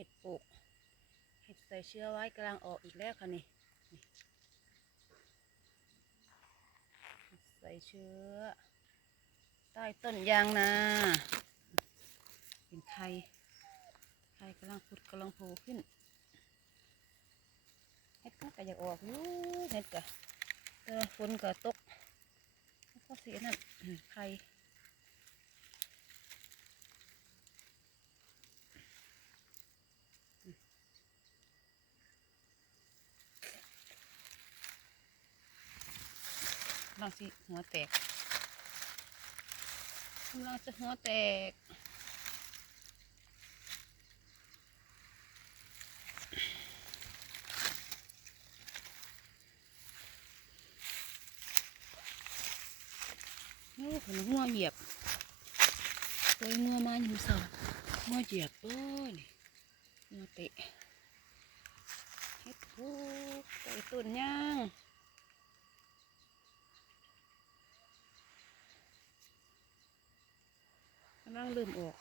ห็ดปลูกเห็ดใส่เชื้อไว้กำลังออกอีกแล้วค่ะนี่ใส่เชื้อใต้ต้นยางนาเป็นไข่กำลังพุดกำลังโผล่ขึ้นเห็ดก็อยากออกอยู่เห็ดก็แต่ฝนก็ตกก็เสียนั่นไข่บางสิหัวแตกกำลังจะหัวแตกนี่ผมงัวเหยียบตัวงัวมาอยู่สองงัวเหยียบนี่งัวเตะเฮ็ดผูกใส่ต้นย่างกำลังเริ่มออก